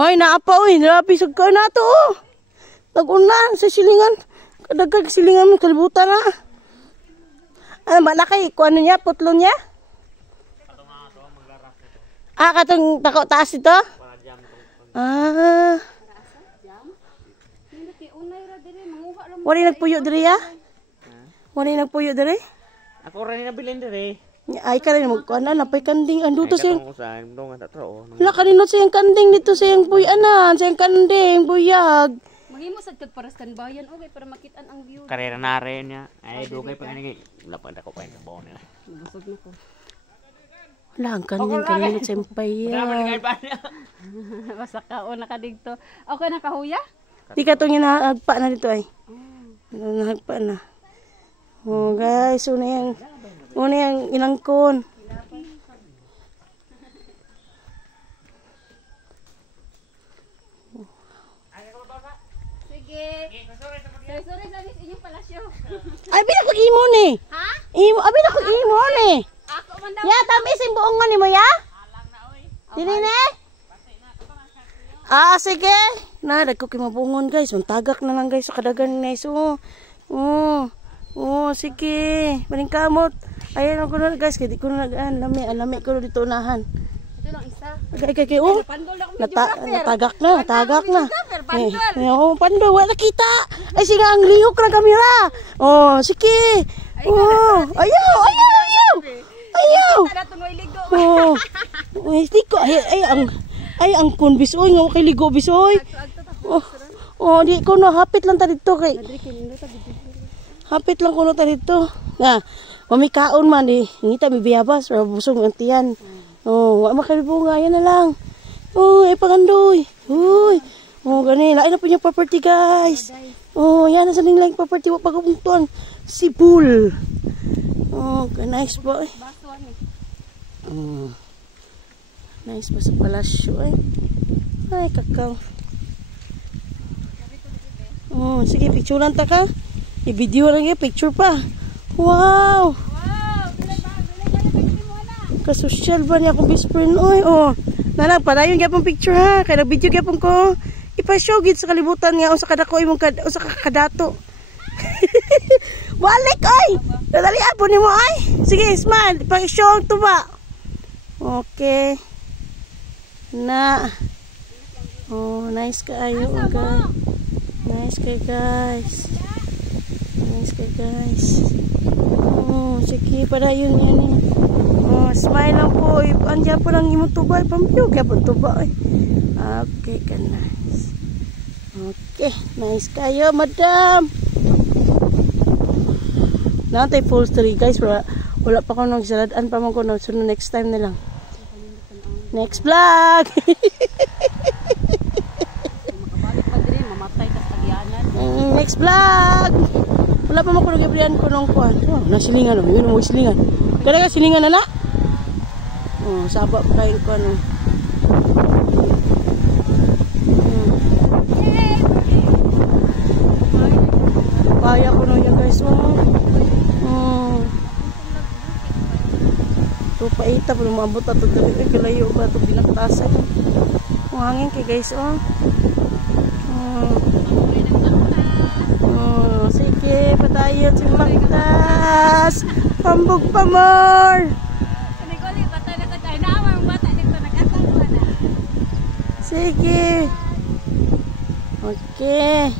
Hoy, naapa oy, napisag ka na to. Nagunan sa silingan. Kadagag silingan mo kalibutan na. Ano malaki ko ano niya, putlon niya? Ah, katong tako taas ito? Ah. Wala nagpuyo diri ya? Wala nagpuyo diri? Ako rin nabilin diri. Ay ka rin magkuanan, napay kanding ando to siyang. Wala kaninot siyang kanding dito siyang buyanan, siyang kanding, buyag. Mahimo sad kag para sa bayan okay para makitaan ang view. Karera na rin niya. Ay dugay pa kanigi. Wala pa ako pa sa bawo nila. Busog na ko. Wala ang kanding kaninot siyang payag. Basta ka o nakadigto. Okay na kahuya? Di ka itong hinahagpa na dito ay. Nahagpa na. Oh guys, una yung inangkon. Sige. Sorry sa inyong palasyo. Ay, binakog imo ni. Ha? Imo, abi na kog imo ni. Ako man daw. Ya, tamis yung buong ni mo ya? Dili ne? Ah, sige. Na, dagko kay mabungon guys. Tagak na lang guys sa kadagan guys. Sige. Maning kamot. Ayan ako na guys, kaya di ko na lami ko dito unahan. Ito lang isa. Okay. Natagak na. Pandol, wala nakita. Ay, sige, ang lihok ng kamera. Oh, sige. Ayaw. Ay, ang kun bisoy nga kay ligo bisoy. Di ko na hapit lang ta dito kay. Hapit lang ko na ta dito. Nga, mamikaon man di. Ngita mi biyabas o busog ang tiyan. Wa makalibunga yan na lang. Ay pangandoy. Gani, lain na po yung property guys. Yan na sa ninglang property wa pagpuntuan. Sibul. Nice boy. Nice ba sa palasyo eh. Ay, kakao. Sige, picturean ta ka. I-video lang yung picture pa. Wow! Kasosyal ba niya akong best friend? Nalang, padayon kaya pong picture ha. Kaya nag-video kaya pong ko. Ipashowgit sa kalibutan nga. O sa kadako imong o sa kakadato. Walik, oy! Nadalian po ni mo, oy! Sige, smile. Pag-show ang tuba. Okay. Nice kaayo guys. Nice guys. Sige padayon yan eh. Smile lang po. Andiyan po lang imong tuba. Pampiyog kaya po tuba eh. Okay ka nice. Okay. Nice kayo madam. Natay full story guys. Wala pa ko nang saladaan pa man ko. So next time na lang. Next vlog. Next vlog. Wala pa mo ko nag-ibrihan ko nung kuhan. Nasilingan. Yun mo silingan. Kaya ka silingan na na? Saba pa kayo ko ano. Kaya ko na yan guys. Ito paita pa lumabot ato dali kalayo ba ito binaktasan. Hangin kay guys sige patayon si Magdas. Hambog pa more. Sige. Okay.